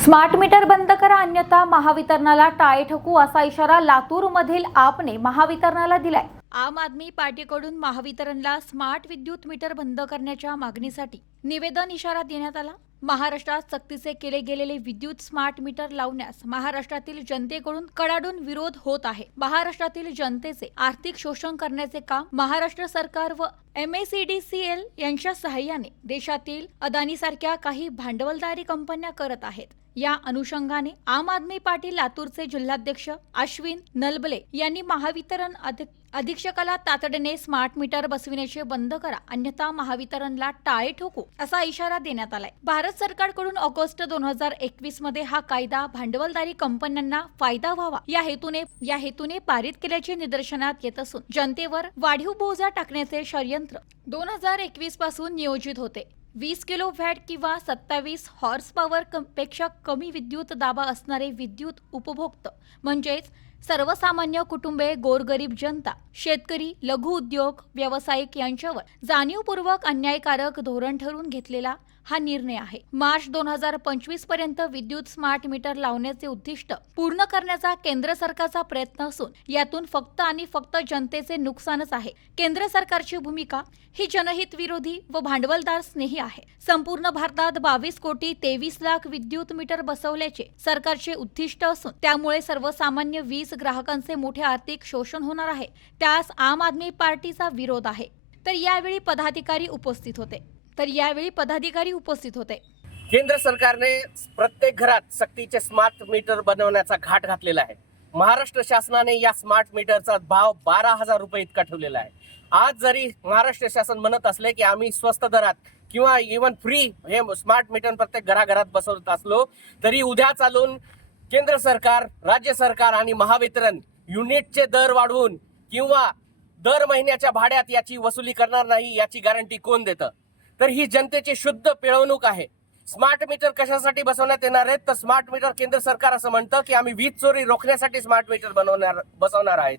Smart meter बंद करा अन्यथा महावितरणाला टाळे ठोकू असा इशारा लातूरमधील आपने महावितरणाला दिलाय. आम आदमी पार्टीकडून महावितरणला स्मार्ट विद्युत मीटर बंद करण्याच्या मागणीसाठी निवेदन इशारा देण्यात आला. महाराष्ट्रात सक्तीचे केले गेलेले विद्युत स्मार्ट मीटर लावण्यास महाराष्ट्रातील जनतेकडून कडाडून विरोध होत आहे. महाराष्ट्रातील जनतेचे आर्थिक शोषण करण्याचे काम महाराष्ट्र सरकार व एम एस यांच्या सहाय्याने देशातील अदानीसारख्या काही भांडवलदारी कंपन्या करत आहेत. या अनुषंगाने आम आदमी पार्टी लातूरचे जिल्हाध्यक्ष अश्विन नलबले यांनी महावितरण अधीक्षकाला तातडीने स्मार्ट मीटर बसविण्याचे बंद करा अन्यथा महावितरणला टाळे ठोकू असा इशारा देण्यात आलाय. भारत भारत सरकारकडून ऑगस्ट दोन हजार एकवीसमध्ये हा कायदा भांडवलदारी कंपन्यांना फायदा व्हावा. या हेतूने या हेतूने पारित केल्याचे निदर्शनात येत असून जनतेवर वाढीव बोजा टाकण्याचे षडयंत्र दोन हजार एकवीसपासून नियोजित होते. वीस किलो व्हॅट किंवा सत्तावीस हॉर्स पॉवर पेक्षा कमी विद्युत दाबा असणारे विद्युत उपभोक्त म्हणजेच सर्वसामान्य कुटुंबे गोरगरीब जनता शेतकरी लघु उद्योग व्यावसायिक यांच्यावर जाणीवपूर्वक अन्यायकारक धोरण ठरवून घेतलेला हा निर्णय आहे. मार्च दोन हजार पंचवीसपर्यंत विद्युत स्मार्ट मीटर लावण्याचे उद्दिष्ट पूर्ण करण्याचा केंद्र सरकारचा प्रयत्न असून यातून फक्त आणि फक्त जनतेचे नुकसानच आहे. केंद्र सरकारची भूमिका ही जनहित विरोधी व भांडवलदार स्नेही आहे. संपूर्ण भारतात बावीस कोटी तेवीस लाख विद्युत मीटर बसवल्याचे सरकारचे उद्दिष्ट असून त्यामुळे सर्वसामान्य वीज ग्राहकांचे मोठे आर्थिक शोषण होणार आहे. त्यास आम आदमी पार्टीचा विरोध आहे. तर यावेळी पदाधिकारी उपस्थित होते. तर यावेळी पदाधिकारी उपस्थित होते. केंद्र सरकारने प्रत्येक घरात सक्तीचे स्मार्ट मीटर बनवण्याचा घाट घातलेला आहे. महाराष्ट्र शासनाने या स्मार्ट मीटरचा भाव बारा हजार रुपये इतका ठेवलेला आहे. आज जरी महाराष्ट्र शासन म्हणत असले की आम्ही स्वस्त दरात किंवा इवन फ्री हे स्मार्ट मीटर प्रत्येक घराघरात बसवत असलो तरी उद्या चालून केंद्र सरकार राज्य सरकार आणि महावितरण युनिटचे दर वाढवून किंवा दर महिन्याच्या भाड्यात याची वसुली करणार नाही याची गॅरंटी कोण देतं? तर ही जनतेची शुद्ध पिळवणूक आहे. स्मार्ट मीटर कशासाठी बसवण्यात येणार आहेत? तर स्मार्ट मीटर केंद्र सरकार असं म्हणतं की आम्ही वीज चोरी रोखण्यासाठी स्मार्ट मीटर बनवणार बसवणार आहेत.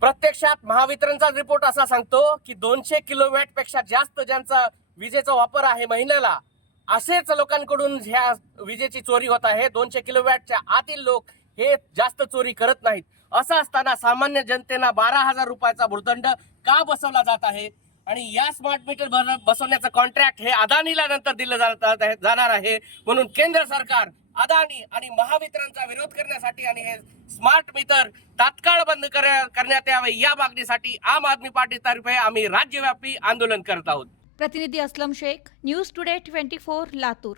प्रत्यक्षात महावितरणचा रिपोर्ट असा सांगतो की दोनशे किलोवॅटपेक्षा जास्त ज्यांचा विजेचा वापर आहे महिन्याला असेच लोकांकडून ह्या विजेची चोरी होत आहे. दोनशे किलोवॅटच्या आतील लोक हे जास्त चोरी करत नाहीत. असं असताना सामान्य जनतेला बारा हजार रुपयाचा भूर्दंड का बसवला जात आहे? आणि या स्मार्ट मीटर भर बसवण्याचं कॉन्ट्रॅक्ट हे अदानीला नंतर दिलं जात आहे- जाणार आहे. म्हणून केंद्र सरकार अदानी आणि महावितरणचा विरोध करण्यासाठी आणि हे स्मार्ट मीटर तात्काळ बंद कर- करण्यात यावे या मागणीसाठी आम आदमी पार्टीतर्फे आम्ही राज्यव्यापी आंदोलन करत आहोत. प्रतिनिधी Aslam Shaikh news today twenty four Latur.